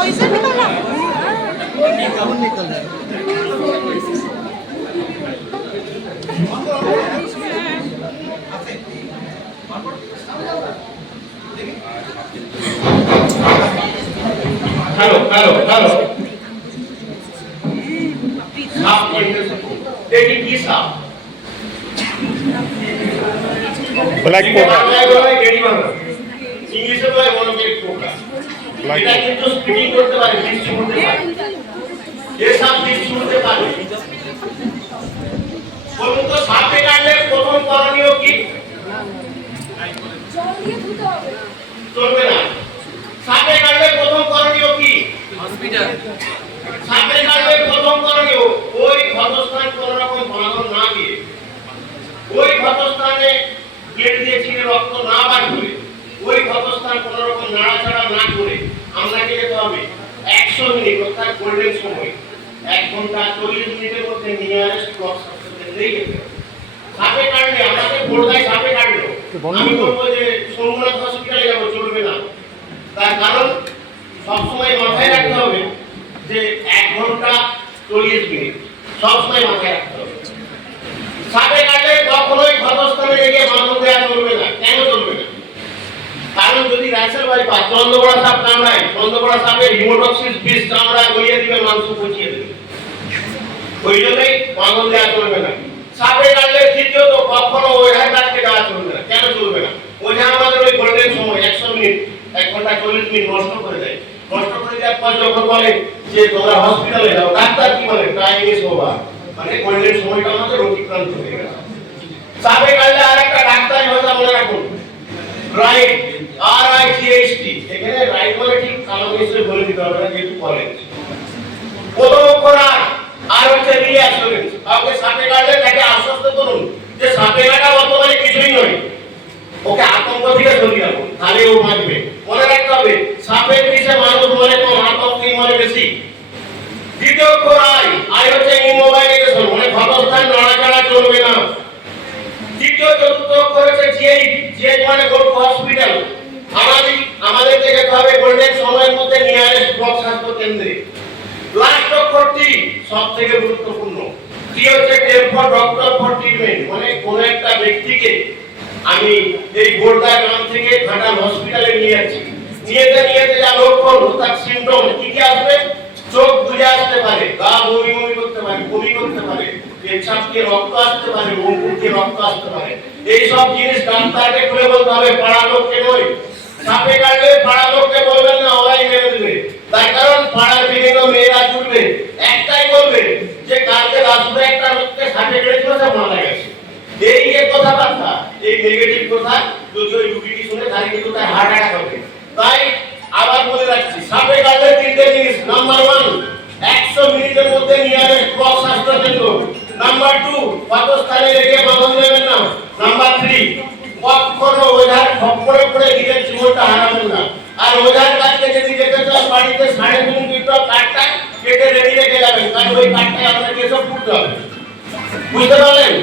पैसे निकल निकल हेलो हेलो हेलो आप देखिए की साहब। ब्लैक कोट ইংলিশে বলা মনোকেট কোবরা এটা কিন্তু স্পিকিং করতে পারে দৃষ্টি করতে পারে এ সাপ দৃষ্টি করতে পারে বলুন তো সাপে কাটলে প্রথম করণীয় কি চলবে না সাপে কাটলে প্রথম করণীয় কি হসপিটাল সাপে কাটলে প্রথম করণীয় ওই ক্ষতস্থান কোন রকম ভাঙন না দিয়ে ওই ক্ষতস্থানে ব্লেড দিয়ে চিনে রক্ত না বার করে ওই ক্ষতস্থান কোন রকম নাড়াচাড়া না করে আপনাকে যেতে হবে। একশো মিনিট অর্থাৎ গোল্ডেন সময়। এক ঘণ্টা চল্লিশ মিনিটের মধ্যে নিয়ে আসে ব্লক সাবস্টেন্সেই যেতে হবে। সাপে কাটলে আমাদের বোর্ডায় সাপে কাটলো। আমি বলব যে সোমনাথ হসপিটালে যাব চলবে না। তার কারণ সবসময় মাথায় রাখতে হবে যে এক ঘণ্টা চল্লিশ মিনিট। সবসময় মাথায় রাখতে হবে। সাপে কাটলে কখনোই ক্ষতস্থানে রেখে মাথা দেওয়া চলবে না কেন চলবে না কারণ যদি রাইসেল ভাই পা চন্দ্রকোড়া সাপ কামড়ায় চন্দ্রকোড়া সাপের হিমোটক্সিস বিষ কামড়া গলিয়ে দিবে মাংস পচিয়ে দেবে। ওই জন্যই মাথা দেওয়া চলবে না। সাপে কাটলে দ্বিতীয়ত কখনো ওঝার কাছকে যাওয়া চলবে না। কেন চলবে না? ওঝা আমাদের ওই গোল্ডেন সময়, একশো মিনিট, এক ঘণ্টা চল্লিশ মিনিট নষ্ট করে দেয়। নষ্ট করে দেওয়ার পর যখন বলে যে, তোমরা হসপিটালে যাও, ডাক্তার কি বলে? টাইম ইজ ওভার মানে গোল্ডেন সময়টা আমাদের অতিক্রান্ত হয়ে গেছে। সাপে কাটলে আরেকটা ডাক্তারি ভাষা মনে রাখুন। রাইট আর রাইট বলে ঠিক কালো মিশ্রে বলে দিতে হবে যেহেতু কলেজ প্রথম অক্ষর আর হচ্ছে রিঅ্যাসুরেন্স কাউকে সাপে কাটলে তাকে আশ্বস্ত করুন যে সাপে কাটা বর্তমানে কিছুই নয়। ওকে আতঙ্ক থেকে সরিয়ে রাখুন তাহলে ও বাঁচবে। মনে রাখতে হবে, সাপের বিষে মানুষ মরে কম আতঙ্কই মরে বেশি। দ্বিতীয় অক্ষর আই আই হচ্ছে ইমোবাইলাইজেশন মানে ক্ষতস্থান, নড়াচড়া চলবে না। তৃতীয়, চতুর্থ অক্ষর হচ্ছে জিআই জিআই মানে গো টু হসপিটাল আমাদের আমাদেরকে যেতে হবে গোল্ডেন সময়ের মধ্যে নিয়ারেস্ট ব্লক লাস্ট অক্ষরটি সব থেকে গুরুত্বপূর্ণ। কি হচ্ছে টেম ফর ডক্টর ফর ট্রিটমেন্ট মানে কোন একটা ব্যক্তিকে আমি এই গোলদা গ্রাম থেকে ঘাটাল হসপিটালে নিয়ে যাচ্ছি। নিয়ে যেতে নিয়ে যেতে যা লক্ষণ অর্থাৎ সিমটম কি কি আসবে? চোখ বুঝে আসতে পারে, গা বমি বমি করতে পারে, বমি করতে পারে পেচ্ছাপ দিয়ে রক্ত আসতে পারে মুখ দিয়ে রক্ত আসতে পারে। এই সব জিনিস ডাক্তারকে খুলে বলতে হবে পাড়া লোককে নয়, সাপে কাটলে পাড়া লোককে বলবেন না ওরাই মেরে দেবে তার কারণ পাড়ার বিভিন্ন মেয়েরা জুটবে একটাই বলবে যে কালকে রাত্রে একটা লোককে সাপে কেটেছিল সে মারা গেছে এই যে কথাবার্তা এই নেগেটিভ কথা যদি ওই রুগীটি শুনে তাহলে তার হার্ট অ্যাটাক হবে। তাই আবার বলে রাখছি সাপে কাটলে তিনটে জিনিস। নাম্বার ওয়ান একশো মিনিটের মধ্যে নিয়ারেস্ট ব্লক স্বাস্থ্য কেন্দ্র নাম্বার টু পাকস্থানে রেখে বাঁধন দেবেন না। নাম্বার থ্রি কখনো ওঝার খপ্পরে পড়ে নিজের জীবনটা হারাবেন না। আর ওঝার কাছে যদি যেতে চান বাড়িতে সাড়ে তিন লিটার কাঠটা কেটে রেডি রেখে যাবেন। কারণ ওই কাঠটাই আপনাকে এসব করতে হবে। বুঝতে পারলেন?